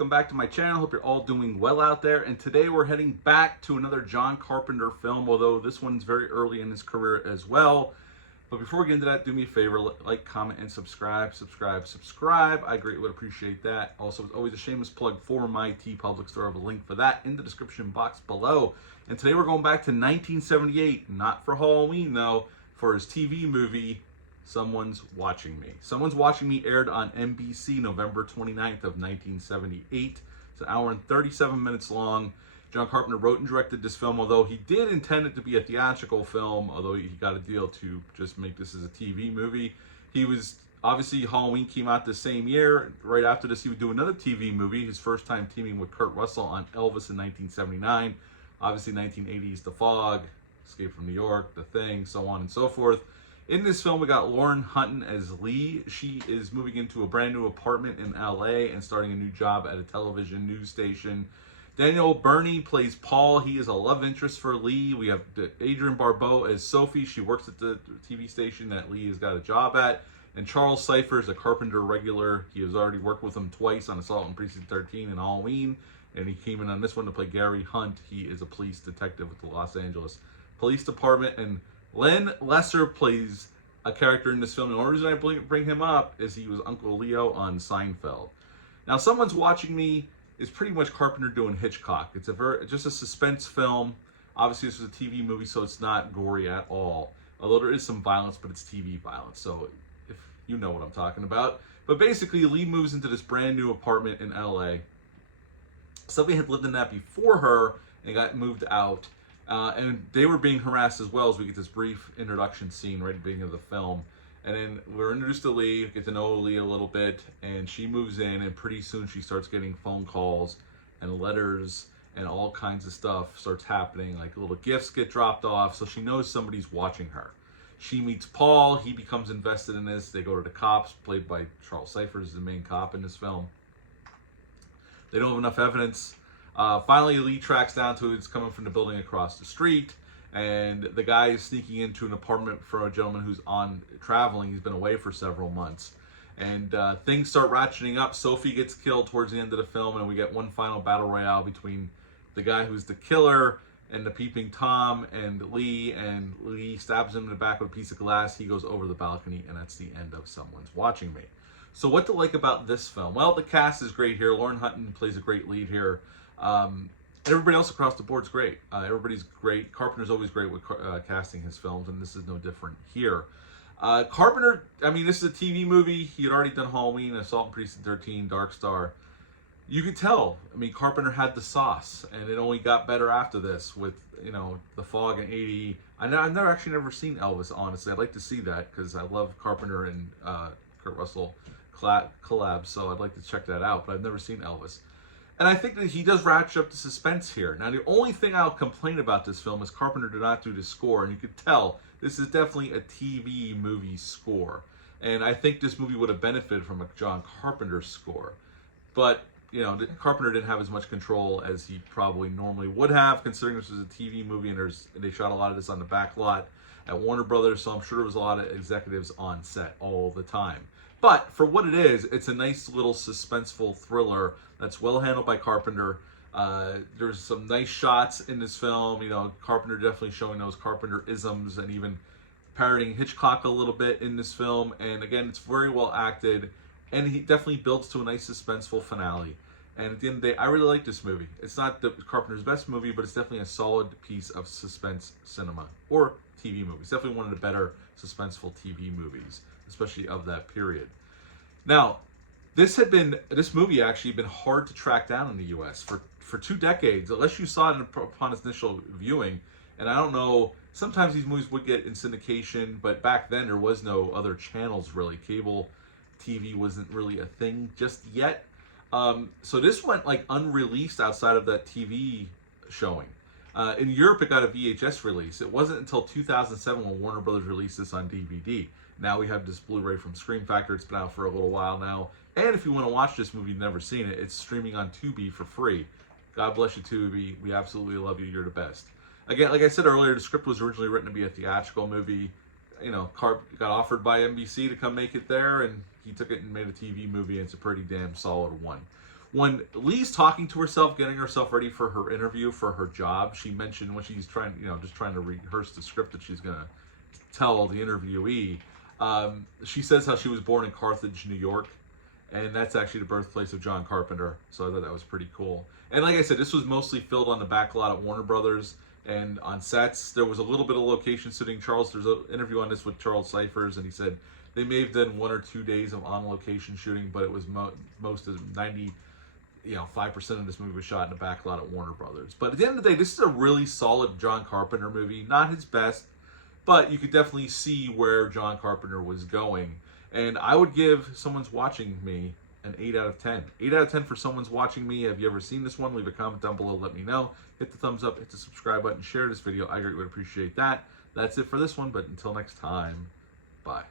welcome back to my channel. Hope you're all doing well out there. And today we're heading back to another John Carpenter film, although this one's very early in his career as well. But before we get into that, do me a favor, like, comment, and subscribe. I greatly would appreciate that. Also, it's always a shameless plug for my TeePublic store. I have a link for that in the description box below. And today we're going back to 1978, not for Halloween though, for his TV movie, Someone's Watching Me. Someone's Watching Me aired on NBC November 29th of 1978. It's an hour and 37 minutes long. John Carpenter wrote and directed this film, although he did intend it to be a theatrical film, although he got a deal to just make this as a TV movie. He was, obviously, Halloween came out the same year. Right after this, he would do another TV movie, his first time teaming with Kurt Russell on Elvis in 1979. Obviously, 1980s, The Fog, Escape from New York, The Thing, so on and so forth. In this film, we got Lauren Hutton as Lee. She is moving into a brand new apartment in LA and starting a new job at a television news station. Daniel Birney plays Paul. He is a love interest for Lee. We have Adrienne Barbeau as Sophie. She works at the TV station that Lee has got a job at. And Charles Cypher is a Carpenter regular. He has already worked with him twice on Assault on Precinct 13 and Halloween. And he came in on this one to play Gary Hunt. He is a police detective with the Los Angeles Police Department. And Len Lesser plays a character in this film. The only reason I bring him up is he was Uncle Leo on Seinfeld. Now, Someone's Watching Me is pretty much Carpenter doing Hitchcock. It's just a suspense film. Obviously, this was a TV movie, so it's not gory at all. Although there is some violence, but it's TV violence, so if you know what I'm talking about. But basically, Lee moves into this brand new apartment in LA. Somebody had lived in that before her and got moved out. And they were being harassed as well, as we get this brief introduction scene right at the beginning of the film. And then we're introduced to Lee, get to know Lee a little bit, and she moves in, and pretty soon she starts getting phone calls and letters and all kinds of stuff starts happening, like little gifts get dropped off, so she knows somebody's watching her. She meets Paul, he becomes invested in this, they go to the cops, played by Charles Cypher, is the main cop in this film. They don't have enough evidence. Finally, Lee tracks down to it's coming from the building across the street, and the guy is sneaking into an apartment for a gentleman who's on traveling. He's been away for several months, and things start ratcheting up. Sophie gets killed towards the end of the film, and we get one final battle royale between the guy who's the killer and the peeping Tom and Lee stabs him in the back with a piece of glass. He goes over the balcony, and that's the end of Someone's Watching Me. So what to like about this film? Well, the cast is great here. Lauren Hutton plays a great lead here. Everybody else across the board's great. Everybody's great. Carpenter's always great with casting his films, and this is no different here. Carpenter, I mean, this is a TV movie. He had already done Halloween, Assault on Precinct 13, Dark Star. You could tell, I mean, Carpenter had the sauce, and it only got better after this with, you know, The Fog and 80. I've never seen Elvis, honestly. I'd like to see that because I love Carpenter and Kurt Russell collabs, so I'd like to check that out, but I've never seen Elvis. And I think that he does ratchet up the suspense here. Now, the only thing I'll complain about this film is Carpenter did not do the score. And you could tell this is definitely a TV movie score. And I think this movie would have benefited from a John Carpenter score. But, you know, Carpenter didn't have as much control as he probably normally would have, considering this was a TV movie and they shot a lot of this on the back lot at Warner Brothers. So I'm sure there was a lot of executives on set all the time. But for what it is, it's a nice little suspenseful thriller that's well handled by Carpenter. There's some nice shots in this film. You know, Carpenter definitely showing those Carpenter-isms and even parodying Hitchcock a little bit in this film. And again, it's very well acted, and he definitely builds to a nice suspenseful finale. And at the end of the day, I really like this movie. It's not Carpenter's best movie, but it's definitely a solid piece of suspense cinema or TV movie. It's definitely one of the better suspenseful TV movies, especially of that period. Now, this movie actually been hard to track down in the U.S. for 2 decades, unless you saw it upon its initial viewing. And I don't know, sometimes these movies would get in syndication, but back then there was no other channels really. Cable TV wasn't really a thing just yet. So this went like unreleased outside of that TV showing. In Europe, it got a VHS release. It wasn't until 2007 when Warner Brothers released this on DVD. Now we have this Blu-ray from Scream Factory. It's been out for a little while now. And if you want to watch this movie, you've never seen it, it's streaming on Tubi for free. God bless you, Tubi. We absolutely love you. You're the best. Again, like I said earlier, the script was originally written to be a theatrical movie. You know, Carp got offered by NBC to come make it there, and he took it and made a TV movie, and it's a pretty damn solid one. when Lee's talking to herself, getting herself ready for her interview for her job, she mentioned when she's trying, just trying to rehearse the script that she's going to tell the interviewee, she says how she was born in Carthage, New York, and that's actually the birthplace of John Carpenter. So I thought that was pretty cool. And like I said, this was mostly filmed on the back lot at Warner Brothers and on sets. There was a little bit of location shooting. There's an interview on this with Charles Cyphers, and he said they may have done 1 or 2 days of on location shooting, but it was most of 5% of this movie was shot in the back lot at Warner Brothers. But at the end of the day, this is a really solid John Carpenter movie. Not his best, but you could definitely see where John Carpenter was going. And I would give Someone's Watching Me an 8 out of 10. 8 out of 10 for Someone's Watching Me. Have you ever seen this one? Leave a comment down below. Let me know. Hit the thumbs up. Hit the subscribe button. Share this video. I greatly would appreciate that. That's it for this one. But until next time, bye.